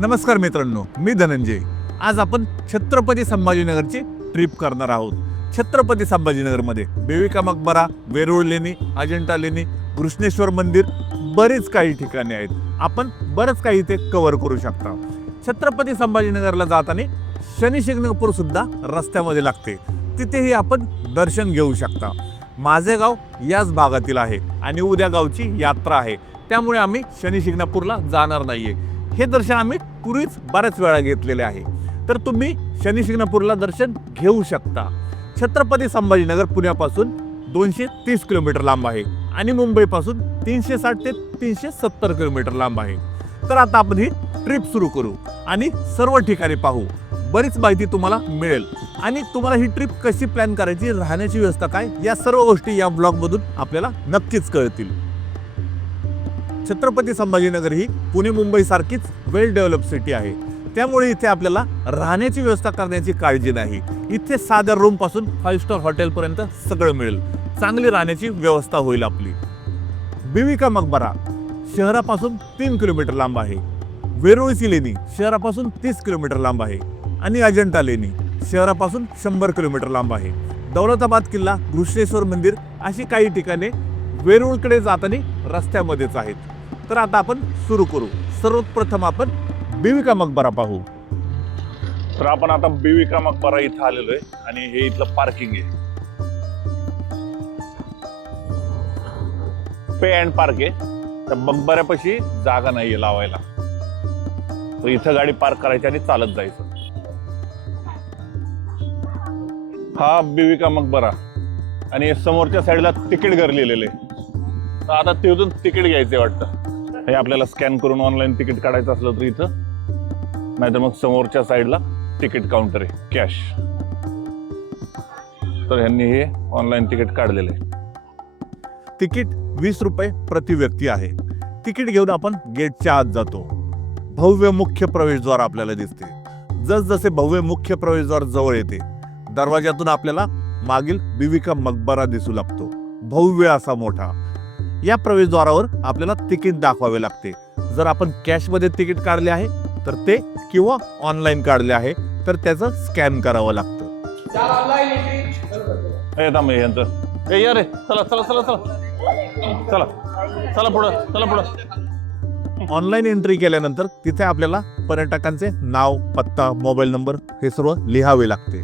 नमस्कार मित्रांनो मी धनंजय. आज आपण छत्रपती संभाजीनगरची ट्रिप करणार आहोत. छत्रपती संभाजीनगरमध्ये बेविका मकबरा वेरूळ लेणी अजिंठा लेणी घृष्णेश्वर मंदिर बरीच काही ठिकाणे आहेत. आपण बरंच काही इथे कव्हर करू शकता. छत्रपती संभाजीनगरला जाताना शनी शिंगणापूर सुद्धा रस्त्यामध्ये लागते. तिथेही आपण दर्शन घेऊ शकता. माझे गाव याच भागातील आहे आणि उद्या गावची यात्रा आहे. त्यामुळे आम्ही शनी शिंगणापूरला जाणार नाहीये. हे दर्शन आम्ही पूर्वीच बऱ्याच वेळा घेतलेले आहे. तर तुम्ही शनिशिंगणापूरला दर्शन घेऊ शकता. छत्रपती संभाजीनगर पुण्यापासून दोनशे तीस किलोमीटर लांब आहे आणि मुंबईपासून तीनशे साठ ते तीनशे सत्तर किलोमीटर लांब आहे. तर आता आपण ही ट्रिप सुरू करू आणि सर्व ठिकाणी पाहू. बरीच माहिती तुम्हाला मिळेल. आणि तुम्हाला ही ट्रिप कशी प्लॅन करायची राहण्याची व्यवस्था काय या सर्व गोष्टी या ब्लॉगमधून आपल्याला नक्कीच कळतील. छत्रपती संभाजीनगर ही पुणे मुंबईसारखीच वेल डेव्हलप सिटी आहे. त्यामुळे इथे आपल्याला राहण्याची व्यवस्था करण्याची काळजी नाही. इथे साध्या रूमपासून फाईव्ह स्टार हॉटेलपर्यंत सगळं मिळेल. चांगली राहण्याची व्यवस्था होईल आपली. बिविका मकबरा शहरापासून तीन किलोमीटर लांब आहे. वेरूळची लेणी शहरापासून तीस किलोमीटर लांब आहे. आणि अजंठा लेणी शहरापासून शंभर किलोमीटर लांब आहे. दौलताबाद किल्ला घृष्णेश्वर मंदिर अशी काही ठिकाणे वेरूळकडे जाताना रस्त्यामध्येच आहेत. तर आता आपण सुरू करू. सर्वप्रथम आपण बिविका मकबरा पाहू. तर आपण आता बिविका मकबरा इथं आलेलो आहे आणि हे इथलं पार्किंग आहे. पे अँड पार्क आहे. तर मकबऱ्यापाशी जागा नाहीये लावायला. तर इथं गाडी पार्क करायची आणि चालत जायचं. हा बिविका मकबरा. आणि समोरच्या साईडला तिकीट घर लिहिलेलं आहे. तर आता तिथून तिकीट घ्यायचे वाटतं. हे आपल्याला स्कॅन करून ऑनलाईन तिकीट काढायचं असलं तर इथं. नाहीतर मग समोरच्या साईडला तिकीट काउंटर आहे कॅश तर ह्यांनी हे ऑनलाईन तिकीट काढलेलं आहे. तिकीट वीस रुपये प्रति व्यक्ती आहे. तिकीट घेऊन आपण गेटच्या आत जातो. भव्य मुख्य प्रवेशद्वार आपल्याला दिसते. जसजसे भव्य मुख्य प्रवेशद्वार जवळ येते दरवाज्यातून आपल्याला मागील बिविका मकबरा दिसू लागतो. भव्य असा मोठा या प्रवेशद्वारावर आपल्याला तिकीट दाखवावे लागते. जर आपण कॅशमध्ये तिकीट काढले आहे तर ते किंवा ऑनलाईन काढले आहे तर त्याचं स्कॅन करावं लागतं. रे. चला चला चला चला. चला. चला पुढं चला पुढं. ऑनलाईन एंट्री केल्यानंतर तिथे आपल्याला पर्यटकांचे नाव पत्ता मोबाईल नंबर हे सर्व लिहावे लागते.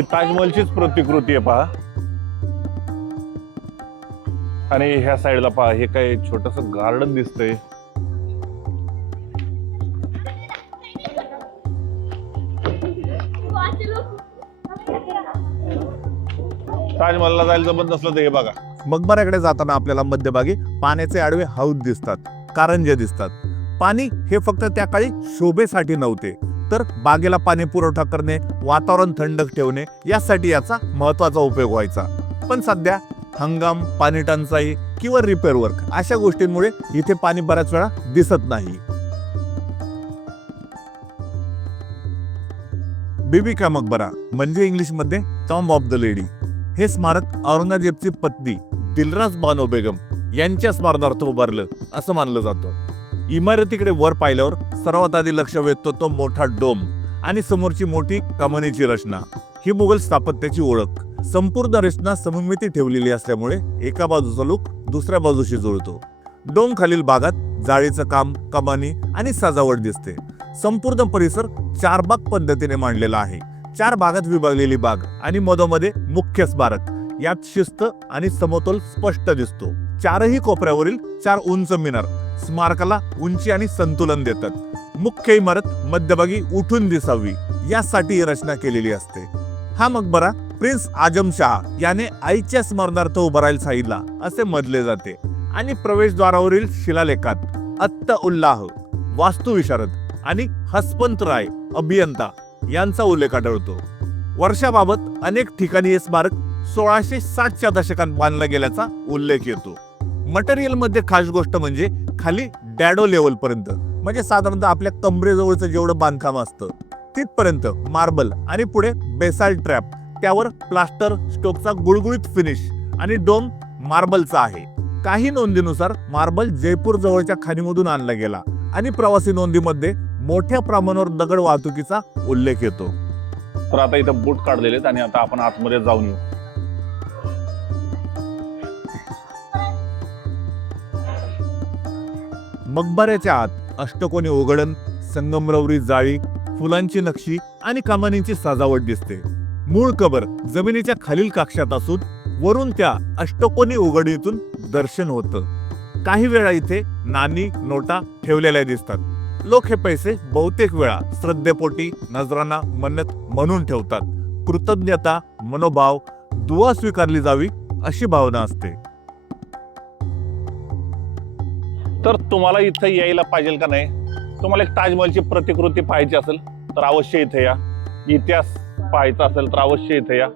ताजमहलचीच प्रतिकृती आहे पहा. आणि ह्या साईडला पहा हे काय छोटस गार्डन दिसतंय. ताजमहलला जायला जमत नसलं तर हे बघा. मकबऱ्याकडे जाताना आपल्याला मध्यभागी पाण्याचे आडवे हौद दिसतात कारंजे दिसतात. पाणी हे फक्त त्या काळी शोभेसाठी नव्हते तर बागेला पाणी पुरवठा करणे वातावरण थंड ठेवणे यासाठी याचा महत्त्वाचा उपयोग व्हायचा. पण सध्या हंगाम पाणी टंचाई किंवा रिपेअर वर्क अशा गोष्टींमुळे इथे पाणी बऱ्याच वेळा दिसत नाही. बिबिका मकबरा म्हणजे इंग्लिशमध्ये टॉम ऑफ द लेडी हे स्मारक औरंगजेबची पत्नी दिलराज बानो बेगम यांच्या स्मरणार्थ उभारलं असं मानलं जातं. इमारतीकडे वर पाहिल्यावर सर्वात आधी लक्ष वेधतो तो मोठा डोम आणि समोरची मोठी कमानीची रचना. ही मुघल स्थापत्याची ओळख. संपूर्ण रचना सममिती ठेवलेली असल्यामुळे एका बाजूचा लुक दुसऱ्या बाजूशी जुळतो. डोंग खालील भागात जाळीचं काम कमानी आणि सजावट दिसते. संपूर्ण परिसर चार बाग पद्धतीने मांडलेला आहे. चार भागात विभागलेली बाग आणि मधोमध्ये मुख्य स्मारक. यात शिस्त आणि समतोल स्पष्ट दिसतो. चारही कोपऱ्यावरील चार उंच मिनार स्मारकाला उंची आणि संतुलन देतात. मुख्य इमारत मध्यभागी उठून दिसावी यासाठी ही रचना केलेली असते. हा मकबरा प्रिन्स आजम याने आईच्या स्मरणार्थ उभारायला सांगितला असे म्हटले जाते. आणि प्रवेशद्वारावरील शिलालेखात अत्त उल्लाह वास्तुविशारद आणि हसपंत राय अभियंता यांचा उल्लेख आढळतो. वर्षाबाबत अनेक ठिकाणी हे स्मारक सोळाशे सातच्या दशकात बांधला गेल्याचा उल्लेख येतो. मटेरियलमध्ये खास गोष्ट म्हणजे खाली डॅडो लेवल पर्यंत म्हणजे साधारणतः आपल्या कमरेजवळचं जेवढं बांधकाम असतं तिथपर्यंत मार्बल आणि पुढे बेसाल ट्रॅप त्यावर प्लास्टर स्टोकचा गुळगुळीत फिनिश आणि डोम मार्बलचा आहे. काही नोंदीनुसार मार्बल जयपूर जवळच्या खाणीमधून आणला गेला आणि प्रवासी नोंदीमध्ये मोठ्या प्रमाणावर दगड वाहतुकीचा उल्लेख येतो. तर आता इथं बूट काढलेले आणि आता आपण आतमध्ये जाऊन येऊ. मकबऱ्याच्या आत अष्टकोनी उघडण संगमरवरी जाळी फुलांची नक्षी आणि कमानींची सजावट दिसते. मूळ कबर जमिनीच्या खालील कक्षात असून वरून त्या अष्टकोनी उघडीतून दर्शन होतं. काही वेळा इथे नाणी नोटा ठेवलेल्या दिसतात. लोक हे पैसे बहुतेक वेळा श्रद्धेपोटी नजराना मन्नत म्हणून ठेवतात. कृतज्ञता मनोभाव दुवा स्वीकारली जावी अशी भावना असते. तर तुम्हाला इथं यायला पाहिजे का नाही? तुम्हाला एक ताजमहलची प्रतिकृती पाहायची असेल तर अवश्य इथे या. इतिहास पाहायचं असेल तर अवश्य इथे या.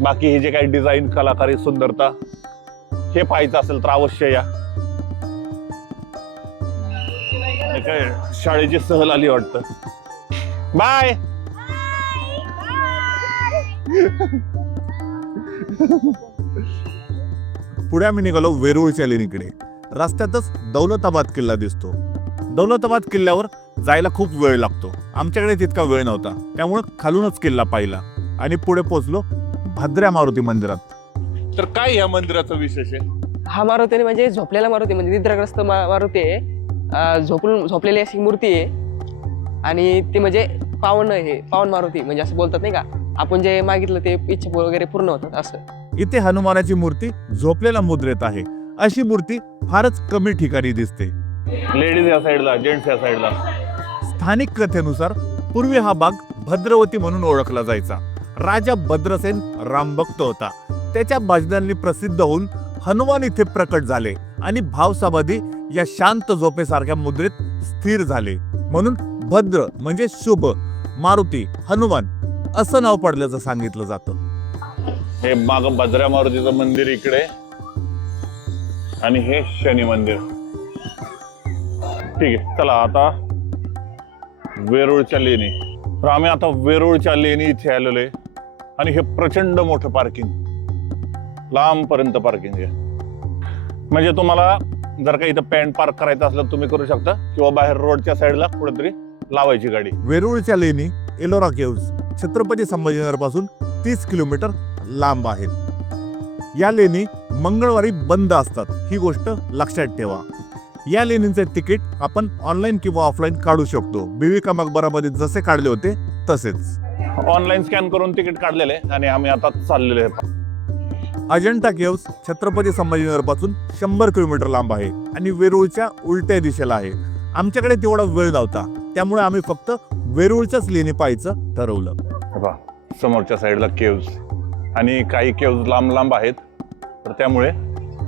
बाकी हे जे काही डिझाईन कलाकारी सुंदरता हे पाहायचं असेल तर अवश्य या. काय शाळेची सहल आली वाटत. बाय! पुढे आम्ही निघालो वेरूळच्या लेणीकडे रस्त्यातच दौलताबाद किल्ला दिसतो. दौलताबाद किल्ल्यावर जायला खूप वेळ लागतो. आमच्याकडे तितका वेळ नव्हता. त्यामुळे खालूनच किल्ला पाहिला आणि पुढे पोहोचलो भद्र्या मारुती मंदिरात. तर काय या मंदिराचं विशेष आहे? हा मारुती म्हणजे झोपलेला मारुती म्हणजे निद्राग्रस्त मा- मारुती आहे. अं, झोपून झोपलेली अशी मूर्ती आहे. आणि ती म्हणजे पावन आहे पावन मारुती म्हणजे असं बोलतात नाही का? आपण जे मागितलं ते इच्छा वगैरे पूर्ण होतात असं. इथे हनुमानाची मूर्ती झोपलेल्या मुद्रेत आहे. अशी मूर्ती फारच कमी ठिकाणी दिसते. लेडीज या साईडला जेंट्स या साईडला. स्थानिक कथेनुसार पूर्वी हा बाग भद्रवती म्हणून ओळखला जायचा. राजा भद्रसेन रामभक्त होता. त्याच्या भजनांनी प्रसिद्ध होऊन हनुमान इथे प्रकट झाले आणि भावसमाधी या शांत झोपेसारख्या मुद्रेत स्थिर झाले. म्हणून भद्र म्हणजे शुभ मारुती हनुमान असं नाव पडल्याचं सांगितलं जातं. हे माग भद्रा मारुतीचं मंदिर इकडे. आणि हे शनी मंदिर. ठीक आहे चला आता वेरूळच्या लेणी. तर आम्ही आता वेरूळच्या लेणी इथे आलेलो आहे. आणि हे प्रचंड मोठं पार्किंग लांबपर्यंत पार्किंग आहे. म्हणजे तुम्हाला जर का इथं पॅन्ट पार्क करायचं असलं तुम्ही करू शकता. किंवा बाहेर रोडच्या साईडला कुठेतरी लावायची गाडी. वेरूळच्या लेणी एलोरा केव्ज छत्रपती संभाजीनगरपासून तीस किलोमीटर लांब आहेत या लेणी मंगळवारी बंद असतात. ही गोष्ट लक्षात ठेवा. या लेणींचे तिकीट आपण ऑनलाईन किंवा ऑफलाईन काढू शकतो. बिविका मकबरामध्ये जसे काढले होते तसेच. ऑनलाईन स्कॅन करून तिकीट काढलेलं आणि आम्ही आता चाललेलो अजंठा केव्स छत्रपती संभाजीनगरपासून शंभर किलोमीटर लांब आहे आणि वेरूळच्या उलट्या दिशेला आहे. आमच्याकडे तेवढा वेळ नव्हता. त्यामुळे आम्ही फक्त वेरूळच्याच लेणी पाहायचं ठरवलं. समोरच्या साईडला केव्ज आणि काही केव्ज लांब लांब आहेत. तर त्यामुळे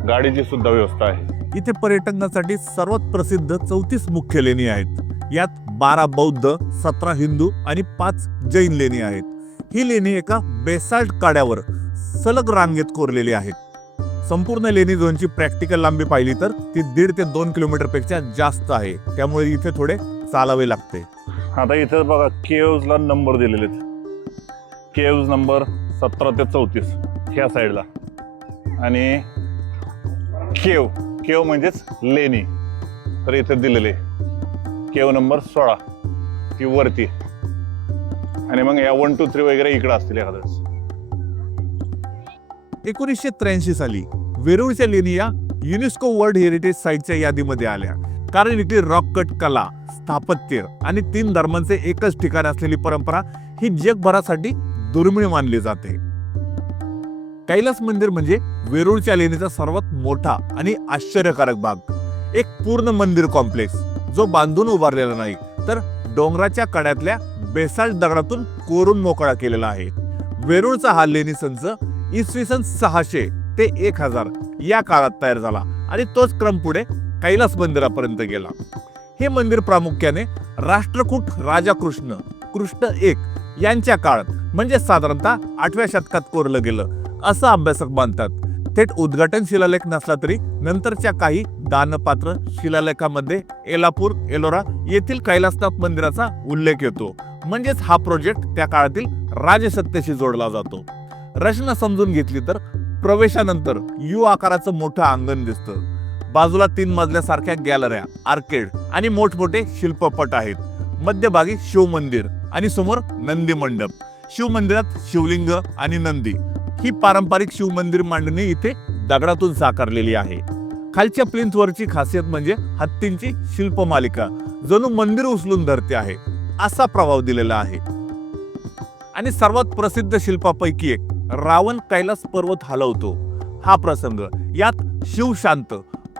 गाडीची सुद्धा व्यवस्था आहे. इथे पर्यटनासाठी सर्वात प्रसिद्ध चौतीस मुख्य लेणी आहेत. यात बारा बौद्ध सतरा हिंदू आणि पाच जैन लेणी आहेत. ही लेणी एका बेसाल्ट काड्यावर सलग रांगेत कोरलेली आहेत संपूर्ण लेणी झोनची प्रॅक्टिकल लांबी पाहिली तर ती दीड ते दोन किलोमीटरपेक्षा जास्त आहे. त्यामुळे इथे थोडे चालावे लागते. आता इथे बघा केव्जला नंबर दिलेले आहेत. केव्ज नंबर सतरा ते चौतीस ह्या साईडला. आणि केव. केव म्हणजेच लेणी. तर इथे दिलेले केव नंबर सोळा ती वरती. आणि मग या वन टू थ्री वगैरे इकडे असतील एखाद्या एकोणीसशे त्र्याऐंशी साली वेरूळच्या लेणी या युनेस्को वर्ल्ड हेरिटेज साईटच्या यादीमध्ये आल्या. कारण इथली रॉक कट कला स्थापत्य आणि तीन धर्मांचे एकच ठिकाण असलेली परंपरा ही जगभरासाठी दुर्मिळ मानली जाते. कैलास मंदिर म्हणजे वेरूळच्या लेणीचा सर्वात मोठा आणि आश्चर्यकारक भाग एक पूर्ण मंदिर कॉम्प्लेक्स जो बांधून उभारलेला नाही तर डोंगराच्या कड्यातल्या बेसाल्ट दगडातून कोरून मोकळा केलेला आहे. वेरूळचा हा लेणी संच इसवी सन सहाशे ते एक हजार या काळात तयार झाला आणि तोच क्रम पुढे कैलास मंदिरापर्यंत गेला. हे मंदिर प्रामुख्याने राष्ट्रकूट राजा कृष्ण कृष्ण एक यांच्या काळात म्हणजे साधारणतः आठव्या शतकात कोरलं गेलं असं अभ्यासक मानतात. थेट उद्घाटन शिलालेख नसला तरी नंतरच्या काही दानपात्र शिलालेखामध्ये एलापूर एलोरा येथील कैलासनाथ मंदिराचा उल्लेख येतो. म्हणजेच हा प्रोजेक्ट त्या काळातील राजसत्तेशी जोडला जातो. रचना समजून घेतली तर प्रवेशानंतर यू आकाराचं मोठं अंगण दिसतं. बाजूला तीन मजल्यासारख्या गॅलऱ्या आर्केड आणि मोठमोठे शिल्पपट आहेत. मध्यभागी शिवमंदिर आणि समोर नंदी मंडप. शिवमंदिरात शिवलिंग आणि नंदी. ही पारंपरिक शिवमंदिर मांडणी इथे दगडातून साकारलेली आहे. खालच्या प्लिंथवरची खासियत म्हणजे हत्तींची शिल्पमालिका जणू मंदिर उचलून धरते आहे असा प्रभाव दिलेला आहे. आणि सर्वात प्रसिद्ध शिल्पापैकी एक रावण कैलास पर्वत हलवतो. हा प्रसंग यात शिव शांत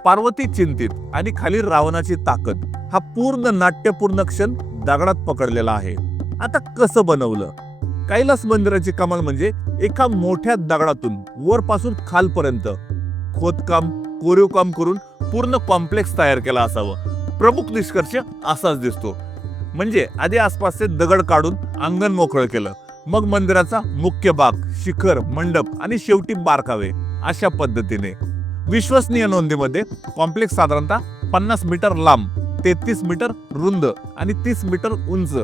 पार्वती चिंतित आणि खाली रावणाची ताकद हा पूर्ण नाट्यपूर्ण क्षण दगडात पकडलेला आहे. आता कसं बनवलं? कैलास मंदिराची कमाल म्हणजे एका मोठ्या दगडातून वरपासून खालपर्यंत. खोदकाम कोरीव काम करून पूर्ण कॉम्प्लेक्स तयार केला असावं. प्रमुख निष्कर्ष असाच दिसतो. म्हणजे आधी आसपासचे दगड काढून अंगण मोकळं केलं. मग मंदिराचा मुख्य भाग शिखर मंडप आणि शेवटी बारकावे अशा पद्धतीने. विश्वसनीय नोंदीमध्ये कॉम्प्लेक्स साधारणतः पन्नास मीटर लांब तेहतीस मीटर रुंद आणि तीस मीटर उंच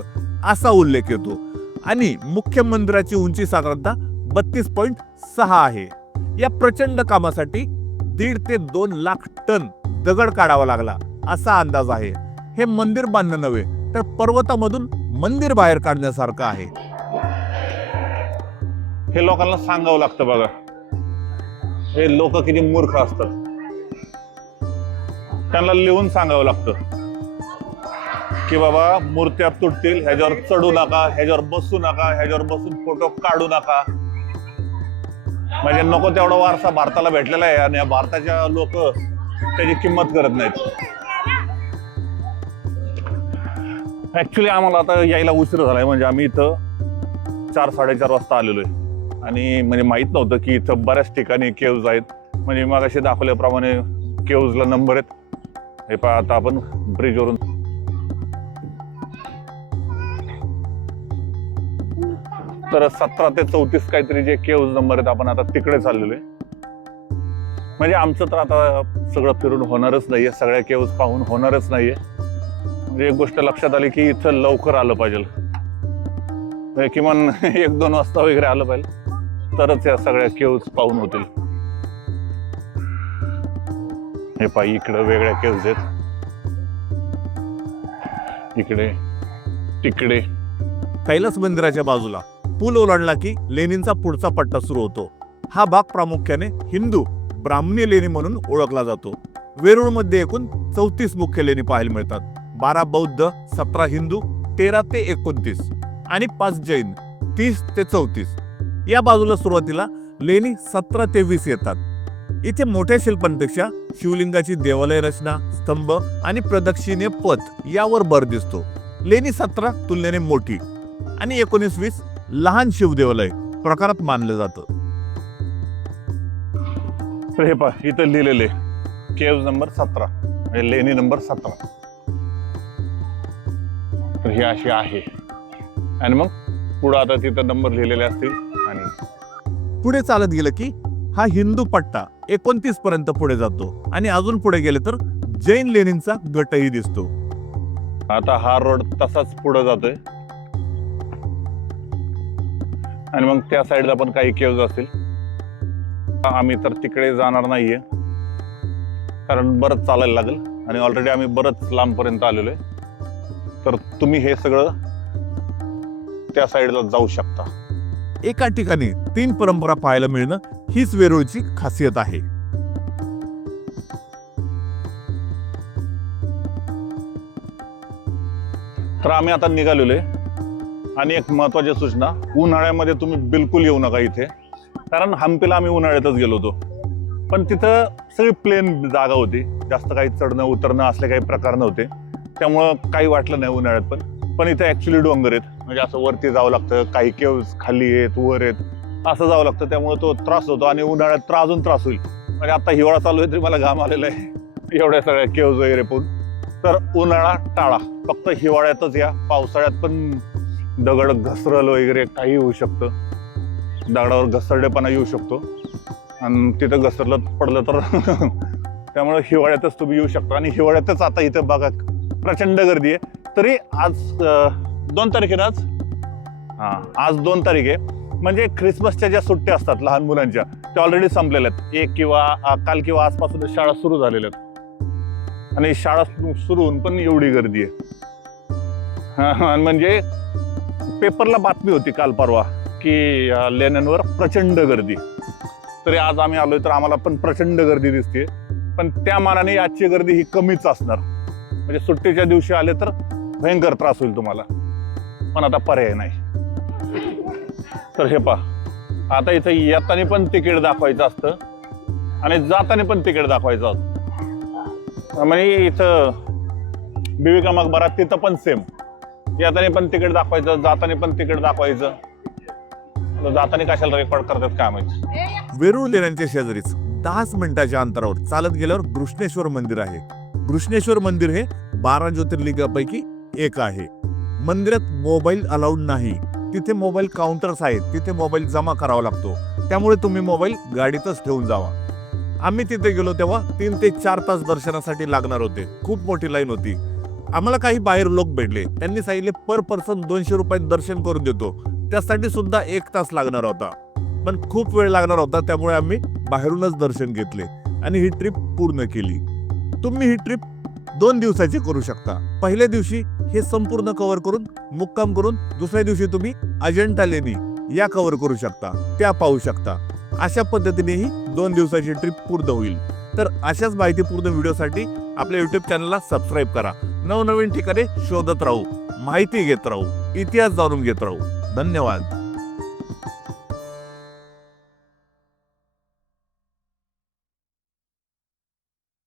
असा उल्लेख येतो. आणि मुख्य मंदिराची उंची साधारणतः बत्तीस पॉईंट सहा आहे. या प्रचंड कामासाठी दीड ते दोन लाख टन दगड काढावा लागला असा अंदाज आहे. हे मंदिर बांधणं नव्हे तर पर्वतामधून मंदिर बाहेर काढण्यासारखं आहे. हे लोकांना सांगावं लागतं बघा. हे लोक किती मूर्ख असतात. त्यांना लिहून सांगावं लागतं. की बाबा मूर्त्या तुटतील ह्याच्यावर चढू नका ह्याच्यावर बसू नका ह्याच्यावर बसून फोटो काढू नका. म्हणजे नको तेवढा वारसा भारताला भेटलेला आहे आणि या भारताच्या लोक त्याची किंमत करत नाहीत. ऍक्च्युली आम्हाला आता यायला उशीर झालाय म्हणजे आम्ही इथं चार साडेचार वाजता आलेलो आहे. आणि म्हणजे माहीत नव्हतं की इथं बऱ्याच ठिकाणी केव्ज आहेत. म्हणजे मग असे दाखवल्याप्रमाणे केव्जला नंबर आहेत. हे पहा आता आपण ब्रिजवरून तर सतरा ते चौतीस काहीतरी जे केव्ज नंबर आहेत आपण आता तिकडे चाललेलो आहे. म्हणजे आमचं तर आता सगळं फिरून होणारच नाहीये सगळ्या केव्ज पाहून होणारच नाहीये. म्हणजे एक गोष्ट लक्षात आली की इथं लवकर आलं पाहिजे. म्हणजे किमान एक दोन वाजता वगैरे आलं पाहिजे तरच या सगळ्या केव्ज पाहून होतील. हे पायी इकडं वेगळ्या केव्ज आहेत. इकडे तिकडे. कैलास मंदिराच्या बाजूला. पूल ओलांडला की लेणींचा पुढचा पट्टा सुरू होतो. हा भाग प्रामुख्याने हिंदू ब्राह्मणी लेणी म्हणून ओळखला जातो. वेरूळमध्ये एकूण चौतीस मुख्य लेणी पाहायला मिळतात. बारा बौद्ध सतरा हिंदू तेरा ते एकोणतीस आणि पाच जैन तीस ते चौतीस. या बाजूला सुरुवातीला लेणी सतरा ते वीस येतात. इथे मोठ्या शिल्पांपेक्षा शिवलिंगाची देवालय रचना स्तंभ आणि प्रदक्षिणे पथ यावर भर दिसतो. लेणी सतरा तुलनेने मोठी आणि एकोणीस वीस लहान शिवदेवालय प्रकारात मानलं जातं. तर हे पहा इथं लिहिलेले. केव्ज नंबर सतरा. म्हणजे लेणी नंबर सतरा. तर ही अशी आहे. आणि मग पुढं आता तिथं नंबर लिहिलेले असतील आणि पुढे चालत गेलं की हा हिंदू पट्टा एकोणतीस पर्यंत पुढे जातो आणि अजून पुढे गेले तर जैन लेणींचा गटही दिसतो. आता हा रोड तसाच पुढं जातोय. आणि मग त्या साईडला पण काही केव्ज असतील. आम्ही तर तिकडे जाणार नाहीये. कारण बरंच चालायला लागेल. आणि ऑलरेडी आम्ही बरंच लांबपर्यंत आलेलो आहे. तर तुम्ही हे सगळं त्या साईडला जाऊ शकता. एका ठिकाणी तीन परंपरा पाहायला मिळणं हीच वेरूळची खासियत आहे. तर आम्ही आता निघालेलो आहे. आणि एक महत्वाची सूचना उन्हाळ्यामध्ये तुम्ही बिलकुल येऊ नका इथे. कारण हम्पीला आम्ही उन्हाळ्यातच गेलो होतो. पण तिथं सगळी प्लेन जागा होती. जास्त काही चढणं उतरणं असले काही प्रकार नव्हते. त्यामुळं काही वाटलं नाही उन्हाळ्यात पण. पण इथं ॲक्च्युली डोंगर आहेत. म्हणजे असं वरती जावं लागतं. काही केव्स खाली आहेत वर आहेत. असं जावं लागतं. त्यामुळे तो त्रास होतो आणि उन्हाळ्यात तर अजून त्रास होईल. म्हणजे आता हिवाळा चालू आहे तरी मला घाम आलेला आहे. एवढ्या सगळ्या केव्ज वगैरे पण. तर उन्हाळा टाळा. फक्त हिवाळ्यातच या. पावसाळ्यात पण दगड घसरल वगैरे काही होऊ शकतं. दगडावर घसरडेपणा येऊ शकतो. आणि तिथं घसरलं पडलं तर त्यामुळे हिवाळ्यातच तुम्ही येऊ शकता. आणि हिवाळ्यातच आता इथं बघा प्रचंड गर्दी आहे. तरी आज दोन तारखेला आज? हां आज दोन तारीख आहे. म्हणजे ख्रिसमसच्या ज्या सुट्ट्या असतात लहान मुलांच्या त्या ऑलरेडी संपलेल्या आहेत. एक किंवा काल किंवा आजपासून शाळा सुरू झालेल्या आहेत. आणि शाळा सुरू होऊन पण एवढी गर्दी आहे. हा, आणि म्हणजे पेपरला बातमी होती काल परवा की लेण्यांवर प्रचंड गर्दी. तरी आज आम्ही आलोय तर आम्हाला पण प्रचंड गर्दी दिसते पण त्या मानाने आजची गर्दी ही कमीच असणार. म्हणजे सुट्टीच्या दिवशी आले तर भयंकर त्रास होईल तुम्हाला. पण आता पर्याय नाही. तर हे पहा. आता इथं येताना पण तिकीट दाखवायचं असतं आणि जाताना पण तिकीट दाखवायचं असतं. म्हणजे इथं बिबिका मकबरा तिथं पण सेम येताना पण तिकीट दाखवायचं जाताना पण तिकीट दाखवायचं. जाताना कशाला रेकॉर्ड करतात काय माहिती वेरूळ लेण्यांच्या शेजारीच दहाच मिनिटाच्या अंतरावर चालत गेल्यावर घृष्णेश्वर मंदिर आहे. घृष्णेश्वर मंदिर हे बारा ज्योतिर्लिंगापैकी एक आहे. मंदिरात मोबाईल अलाउड नाही. तिथे मोबाईल काउंटर्स आहेत. तिथे मोबाईल जमा करावा लागतो. त्यामुळे तुम्ही मोबाईल गाडीतच ठेवून जावा. आम्ही तिथे गेलो तेव्हा तीन ते चार तास दर्शनासाठी लागणार होते. खूप मोठी लाईन होती. आम्हाला काही बाहेर लोक भेटले. त्यांनी सांगितले पर पर्सन दोनशे रुपयात दर्शन करून देतो. त्यासाठी सुद्धा एक तास लागणार होता. पण खूप वेळ लागणार होता त्यामुळे आम्ही बाहेरूनच दर्शन घेतले आणि ही ट्रिप पूर्ण केली. तुम्ही ही ट्रिप दोन दिवसाची करू शकता. पहिल्या दिवशी हे संपूर्ण कव्हर करून मुक्काम करून दुसऱ्या दिवशी तुम्ही अजंठा लेणी या कव्हर करू शकता. त्या पाहू शकता. अशा पद्धतीने ही दोन दिवसाची ट्रिप पूर्ण होईल. तर अशाच माहितीपूर्ण व्हिडिओसाठी आपल्या युट्यूब चॅनलला सबस्क्राईब करा. नवनवीन ठिकाणे शोधत राहू माहिती घेत राहू इतिहास जाणून घेत राहू. धन्यवाद.